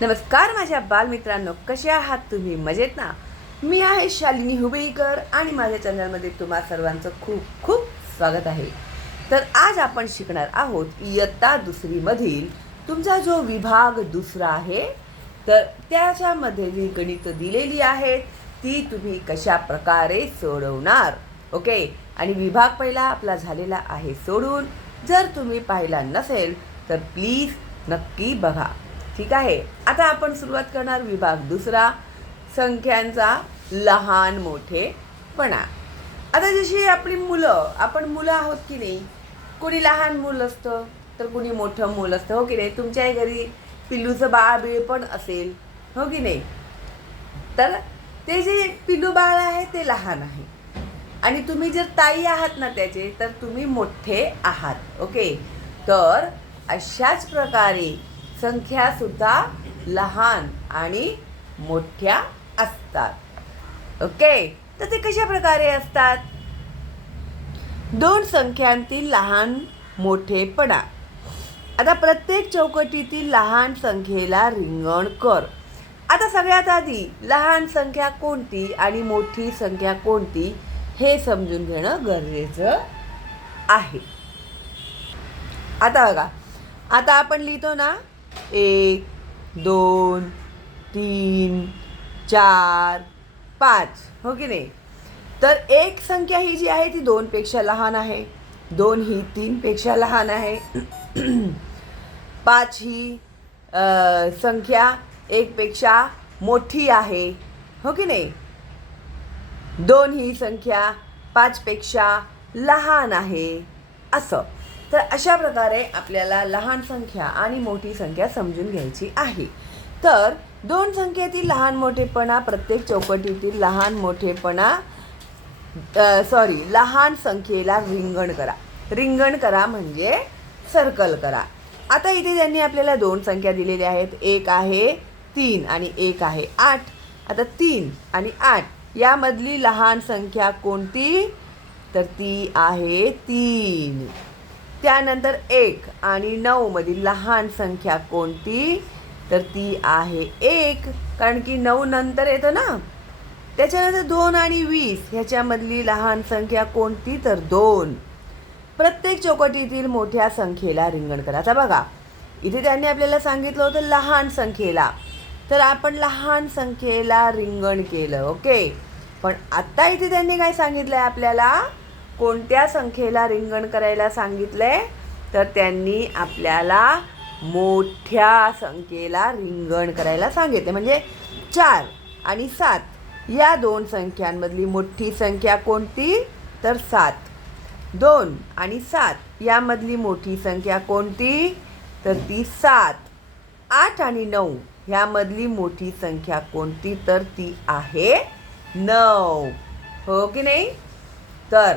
नमस्कार माझ्या बालमित्रांनो कसे आहात तुम्ही? मजेत ना? मी आहे शालिनी हुबेईकर आणि माझ्या चॅनलमध्ये तुम्हा सर्वांचं खूप खूप स्वागत आहे. तर आज आपण शिकणार आहोत इयत्ता दुसरीमधील तुमचा जो विभाग दुसरा आहे तर त्याच्यामध्ये जी गणितं दिलेली आहेत ती तुम्ही कशा प्रकारे सोडवणार? ओके? आणि विभाग पहिला आपला झालेला आहे सोडून. जर तुम्ही पाहिला नसेल तर प्लीज नक्की बघा. ठीक आहे. आता आपण सुरुवात करणार विभाग दुसरा. संख्यांचा लहान मोठेपणा. आता जशी आपली मुलं आपण मुलं आहोत की नाही? कोणी लहान मूल असतं तर कोणी मोठं मूल असतं हो की नाही? तुमच्याही घरी पिल्लूचं बाळ बीळ पण असेल हो की नाही? तर ते जे पिल्लू बाळ आहे ते लहान आहे. आणि तुम्ही जर ताई आहात ना त्याचे तर तुम्ही मोठे आहात ओके? तर अशाच प्रकारे संख्यासुद्धा लहान आणि मोठ्या असतात. ओके तर ते कशा प्रकारे असतात? दोन संख्यांतील लहान मोठेपणा. आता प्रत्येक चौकटीतील लहान संख्येला रिंगण कर. आता सगळ्यात आधी लहान संख्या कोणती आणि मोठी संख्या कोणती हे समजून घेणं गरजेचं आहे. आता बघा. आता आपण लिहितो ना एक दोन तीन चार पाच. हो की नाही? तर एक संख्या ही जी आहे ती दोनपेक्षा लहान आहे. दोन ही तीनपेक्षा लहान आहे. पाच ही आ, संख्या एकपेक्षा मोठी आहे. हो की नाही? दोन ही संख्या पाचपेक्षा लहान आहे. असं. तर अशा प्रकारे आपल्याला लहान संख्या आणि मोठी संख्या समजून घ्यायची आहे. तर दोन संख्येतील लहान मोठेपणा प्रत्येक चौकटीतील लहान मोठेपणा सॉरी लहान संख्येला रिंगण करा. रिंगण करा म्हणजे सर्कल करा. आता इथे त्यांनी आपल्याला दोन संख्या दिलेल्या आहेत एक आहे तीन आणि एक आहे आठ. आता तीन आणि आठ यामधली लहान संख्या कोणती? तर ती आहे तीन. त्यानंतर एक आणि नऊमधील लहान संख्या कोणती? तर ती आहे एक कारण की नऊ नंतर येतं ना? त्याच्यानंतर दोन आणि वीस ह्याच्यामधली लहान संख्या कोणती? तर दोन. प्रत्येक चौकटीतील मोठ्या संख्येला रिंगण करा. आता बघा इथे त्यांनी आपल्याला सांगितलं होतं लहान संख्येला. तर आपण लहान संख्येला रिंगण केलं ओके? पण आत्ता इथे त्यांनी काय सांगितलं आहे आपल्याला? कोणत्या संख्येला रिंगण करायला सांगितलंय? तर त्यांनी आपल्याला मोठ्या संख्येला रिंगण करायला सांगितले म्हणजे चार आणि सात या दोन संख्यांमधली मोठी संख्या कोणती? तर सात. दोन आणि सात यामधली मोठी संख्या कोणती? तर ती सात. आठ आणि नऊ ह्यामधली मोठी संख्या कोणती? तर ती आहे नऊ. हो की नाही? तर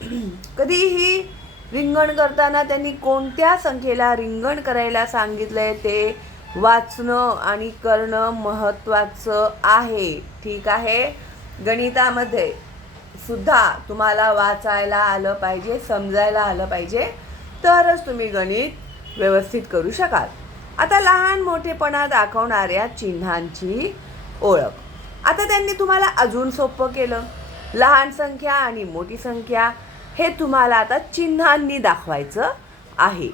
कधीही रिंगण करताना त्यांनी कोणत्या संख्येला रिंगण करायला सांगितलंय ते वाचणं आणि करणं महत्त्वाचं आहे. ठीक आहे? गणितामध्ये सुद्धा तुम्हाला वाचायला आलं पाहिजे समजायला आलं पाहिजे तरच तुम्ही गणित व्यवस्थित करू शकाल. आता लहान मोठेपणा दाखवणाऱ्या चिन्हांची ओळख. आता त्यांनी तुम्हाला अजून सोपं केलं. लहान संख्या आणि मोठी संख्या हे तुम्हाला आता चिन्हांनी दाखवायचं आहे.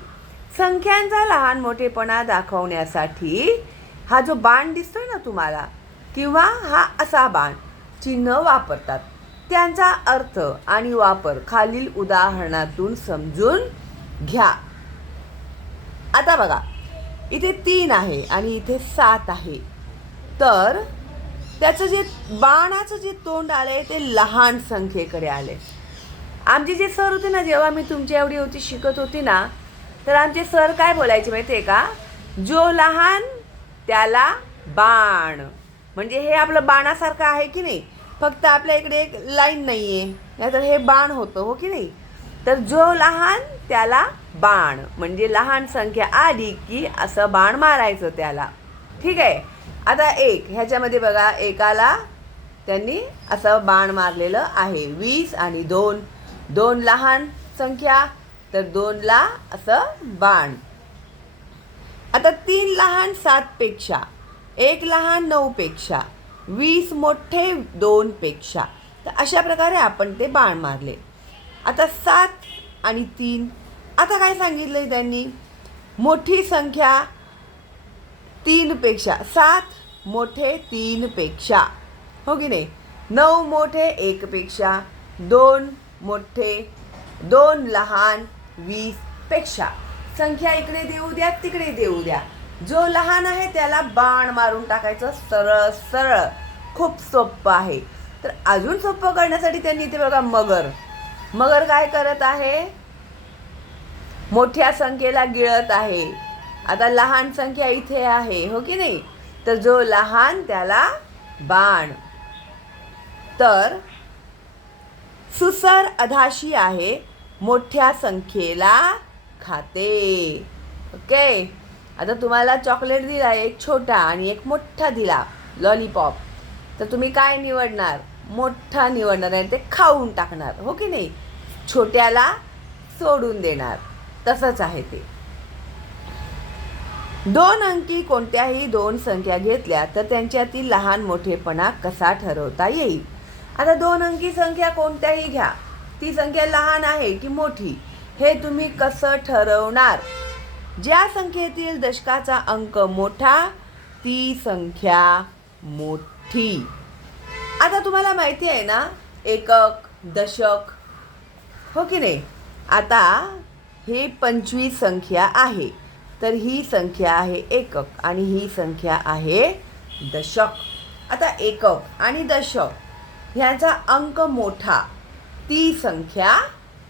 संख्यांचा लहान मोठेपणा दाखवण्यासाठी हा जो बाण दिसतोय ना तुम्हाला किंवा हा असा बाण चिन्ह वापरतात. त्यांचा अर्थ आणि वापर खालील उदाहरणातून समजून घ्या. आता बघा इथे तीन आहे आणि इथे सात आहे. तर त्याचं जे बाणाचं जे तोंड आलं आहे ते लहान संख्येकडे आलं आहे आमचे जे सर होते ना जेव्हा मी तुमच्या एवढी होती शिकत होती ना तर आमचे सर काय बोलायचे माहिती आहे का? जो लहान त्याला बाण. म्हणजे हे आपलं बाणासारखं आहे की नाही? फक्त आपल्या इकडे एक लाईन नाही आहे नाहीतर हे बाण होतं हो की नाही? तर जो लहान त्याला बाण. म्हणजे लहान संख्या आली की असं बाण मारायचं त्याला. ठीक आहे? आता एक ह्याच्यामध्ये बघा एकाला त्यांनी असं बाण मारलेलं आहे. वीस आणि दोन. दोन लहान संख्या तर दोनला असं बाण. आता तीन लहान सातपेक्षा एक लहान नऊपेक्षा वीस मोठे दोनपेक्षा तर अशा प्रकारे आपण ते बाण मारले. आता सात आणि तीन आता काय सांगितलं आहे त्यांनी? मोठी संख्या तीनपेक्षा सात मोठे तीनपेक्षा हो की नाही? नऊ मोठे एकपेक्षा दोन मोठे दोन लहान वीसपेक्षा. संख्या इकडे देऊ द्या तिकडे देऊ द्या. जो लहान आहे त्याला बाण मारून टाकायचं सरळ सरळ. खूप सोपं आहे. तर अजून सोपं करण्यासाठी त्यांनी इथे बघा मगर. मगर काय करत आहे? मोठ्या संख्येला गिळत आहे. आता लहान संख्या इथे आहे हो की नाही? तर जो लहान त्याला बाण. तर सुसर अधाशी आहे. मोठ्या संख्येला खाते. ओके आता तुम्हाला चॉकलेट दिला एक छोटा आणि एक मोठा दिला लॉलीपॉप तर तुम्ही काय निवडणार? मोठा निवडणार आणि ते खाऊन टाकणार हो की नाही? छोट्याला सोडून देणार. तसंच आहे ते. दोन अंकी कोणत्याही दोन संख्या घेतल्या तर त्यांच्यातील लहान मोठेपणा कसा ठरवता येईल? आता दोन अंकी संख्या कोणत्याही घ्या. ती संख्या लहान आहे की मोठी हे तुम्ही कसं ठरवणार? ज्या संख्येतील दशकाचा अंक मोठा ती संख्या मोठी. आता तुम्हाला माहिती आहे ना एकक दशक हो की नाही? आता हे पंचवीस संख्या आहे. तर ही संख्या आहे एकक आणि ही संख्या आहे दशक. आता एकक आणि दशक. ह्याचा अंक मोठा. ती संख्या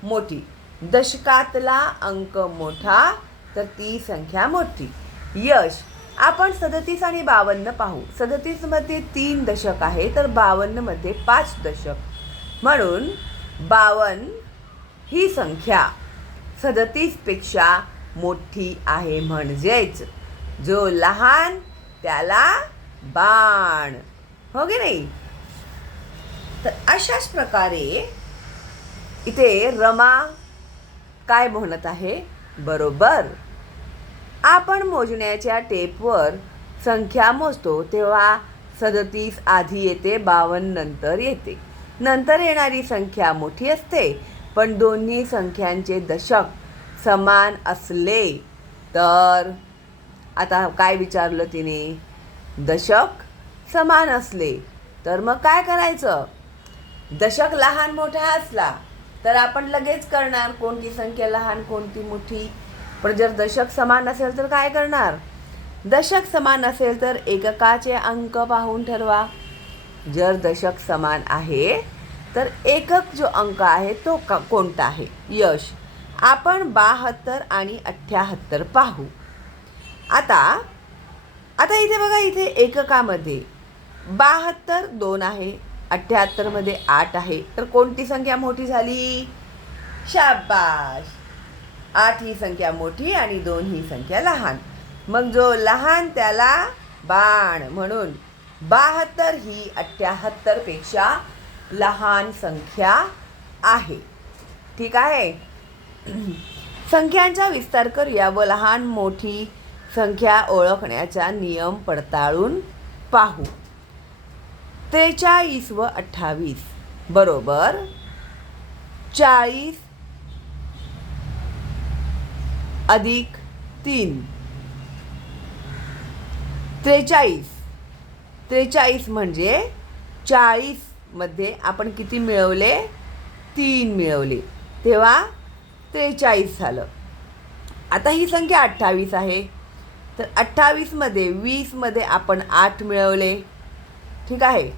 मोठी. दशकातला अंक मोठा तर ती संख्या मोठी. यश. आपण सदतीस आणि बावन्न पाहू. सदतीसमध्ये तीन दशक आहे तर बावन्नमध्ये पाच दशक. म्हणून बावन्न ही संख्या सदतीसपेक्षा मोठी आहे म्हणजेच जो लहान त्याला बाण. हो की नाही? तर अशाच प्रकारे इथे रमा काय म्हणत आहे? बरोबर. आपण मोजण्याच्या टेपवर संख्या मोजतो तेव्हा सदतीस आधी येते बावन्न नंतर येते. नंतर येणारी संख्या मोठी असते पण दोन्ही संख्यांचे दशक समान असले तर आता काय विचारलं तिने? दशक समान असले. तर मग काय करायचं? दशक लहान मोठा असला तर आपण लगेच करणार कोणती संख्या लहान कोणती मोठी. पण जर दशक समान असेल तर काय करणार? दशक समान असेल तर एककाचे अंक पाहून ठरवा. जर दशक समान आहे तर एकक जो अंक आहे तो का कोणता आहे? यश. आपण बाहत्तर आणि अठ्ठ्याहत्तर पाहू. आता आता इथे बघा इथे एककामध्ये. बाहत्तर दोन आहे. अठ्ठ्याहत्तरमध्ये आठ आहे. तर कोणती संख्या मोठी झाली? शाबाश आठ ही संख्या मोठी आणि दोन ही संख्या लहान. मग जो लहान त्याला बाण म्हणून. बाहत्तर ही अठ्ठ्याहत्तरपेक्षा लहान संख्या आहे. ठीक आहे? संख्यांचा विस्तार करूया व लहान मोठी संख्या ओळखण्याचा नियम पडताळून पाहू. त्रेचाळीस व अठ्ठावीस. बरोबर? चाळीस अधिक तीन. त्रेचाळीस. त्रेचाळीस म्हणजे चाळीसमध्ये आपण किती मिळवले? तीन मिळवले. तेव्हा त्रेचाळीस झालं. आता ही संख्या अठ्ठावीस आहे. तर अठ्ठावीसमध्ये वीसमध्ये आपण आठ मिळवले. ठीक आहे.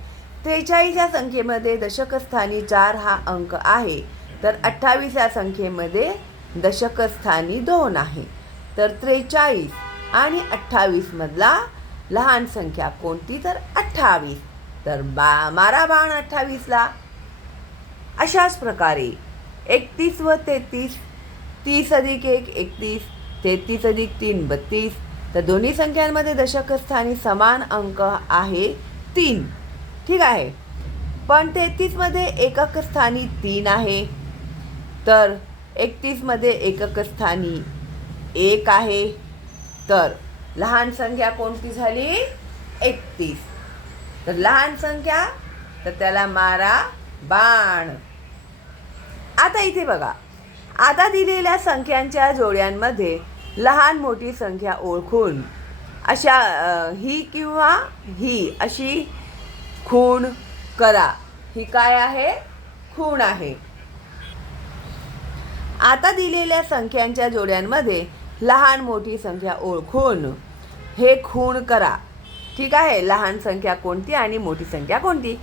त्रेचाळीस या संख्येमध्ये दशकस्थानी चार हा अंक आहे. तर अठ्ठावीस या संख्येमध्ये दशकस्थानी दोन आहे. तर त्रेचाळीस आणि अठ्ठावीसमधला लहान संख्या कोणती? तर अठ्ठावीस. तर बा मारा बाण अठ्ठावीसला. अशाच प्रकारे एकतीस व तेहतीस तीस अधिक एक एकतीस तेहतीस अधिक तीन बत्तीस. तर दोन्ही संख्यांमध्ये दशकस्थानी समान अंक आहे. तीन. ठीक आहे. पण तेहतीसमध्ये एकक स्थानी तीन आहे. तर एकतीसमध्ये एकक स्थानी एक आहे. तर लहान संख्या कोणती झाली? एकतीस. तर लहान संख्या तर त्याला मारा बाण. आता इथे बघा. आता दिलेल्या संख्यांच्या जोड्यांमध्ये लहान मोठी संख्या ओळखून अशा ही किंवा ही अशी खूण करा. ही काय आहे? खूण आहे. आता दिलेल्या संख्यांच्या जोड्यांमध्ये लहान मोठी संख्या ओळखून हे खूण करा. ठीक आहे? लहान संख्या कोणती आणि मोठी संख्या कोणती?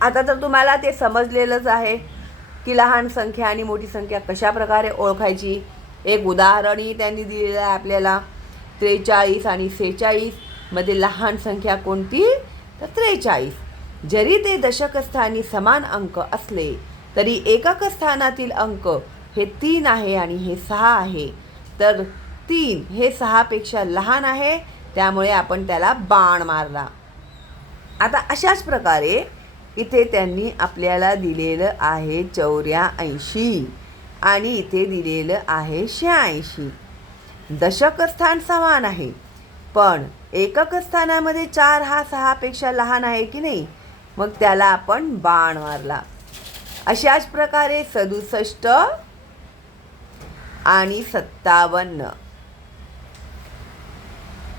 आता तर तुम्हाला ते समजलेलंच आहे की लहान संख्या आणि मोठी संख्या कशा प्रकारे ओळखायची? एक उदाहरणही त्यांनी दिलेलं आहे आपल्याला. त्रेचाळीस आणि सेहेचाळीसमध्ये लहान संख्या कोणती? तर त्रेचाळीस. जरी ते दशकस्थानी समान अंक असले तरी एकक स्थानातील अंक हे तीन आहे आणि हे सहा आहे. तर तीन हे सहापेक्षा लहान आहे त्यामुळे आपण त्याला बाण मारला. आता अशाच प्रकारे इथे त्यांनी आपल्याला दिलेलं आहे चौऱ्याऐंशी आणि इथे दिलेलं आहे शहाऐंशी. दशक स्थान समान आहे. पण एकक स्थानामध्ये चार हा सहापेक्षा लहान आहे की नाही? मग त्याला आपण बाण मारला. अशाच प्रकारे सदुसष्ट आणि सत्तावन्न.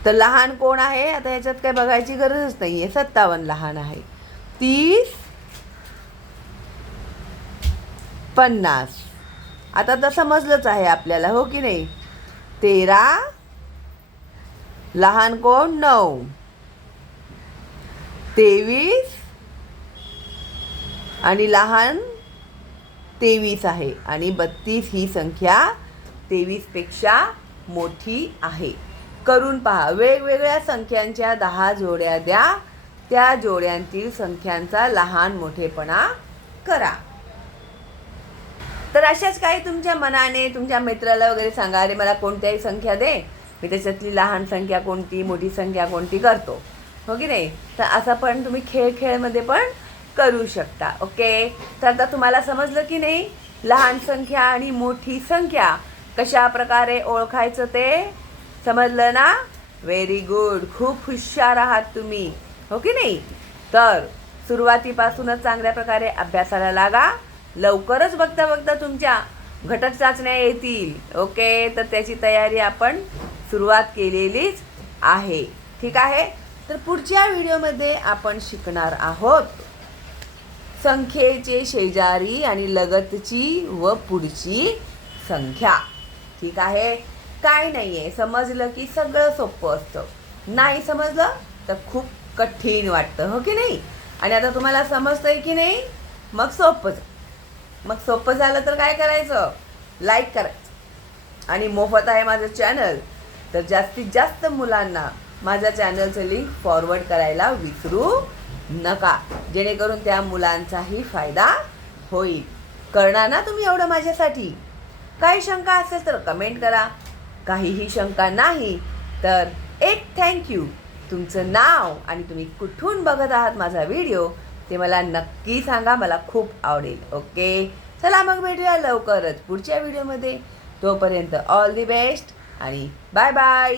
तर लहान कोण आहे? आता ह्याच्यात काय बघायची गरजच नाही आहे सत्तावन्न लहान आहे. तीस पन्नास. आता तर समजलंच आहे आपल्याला हो की नाही? तेरा लहान कोण? नऊ. तेवीस आणि लहान तेवीस आहे. आणि बत्तीस ही संख्या तेवीसपेक्षा मोठी आहे. करून पहा. वेगवेगळ्या संख्यांच्या दहा जोड्या द्या. त्या जोड्यांतील संख्यांचा लहान मोठेपणा करा. तर अशाच काही तुमच्या मनाने तुमच्या मित्राला वगैरे सांगा अरे मला कोणत्याही संख्या दे. मी त्याच्यातली लहान संख्या कोणती मोठी संख्या कोणती करतो. हो की नाही? तर असं पण तुम्ही खेळ खेळमध्ये पण करू शकता. ओके? तर आता तुम्हाला समजलं की नाही? लहान संख्या आणि मोठी संख्या कशा प्रकारे ओळखायचं ते? समजलं ना? व्हेरी गुड खूप हुशार आहात तुम्ही. हो की नाही? तर सुरुवातीपासूनच चांगल्या प्रकारे अभ्यासाला लागा. लवकरच बघता बघता तुमच्या घटक चाचण्या येतील. ओके? तर त्याची तयारी आपण सुरुवात केलेलीच आहे. ठीक आहे? तर पुढच्या व्हिडिओमध्ये आपण शिकणार आहोत. संख्येचे शेजारी आणि लगतची व पुढची संख्या. ठीक आहे? काय नाही आहे समजलं की सगळं सोपं असतं. नाही समजलं तर खूप कठीण वाटतं. हो की नाही? आणि आता तुम्हाला समजतंय की नाही? मग सोपंच मग सोपं झालं तर काय करायचं? लाईक करायचं. आणि मोफत आहे माझं चॅनल तर जास्तीत जास्त मुलांना माझ्या चॅनलचं लिंक फॉरवर्ड करायला विसरू नका. जेणेकरून त्या मुलांचाही फायदा होईल. करणार ना तुम्ही एवढं माझ्यासाठी? काही शंका असेल तर कमेंट करा. काहीही शंका नाही तर एक थँक्यू तुमचं नाव आणि तुम्ही कुठून बघत आहात माझा व्हिडिओ ते मला नक्की सांगा मला खूप आवडेल ओके? चला मग भेटूया लवकरच पुढच्या व्हिडिओमध्ये. तोपर्यंत ऑल दी बेस्ट आणि बाय बाय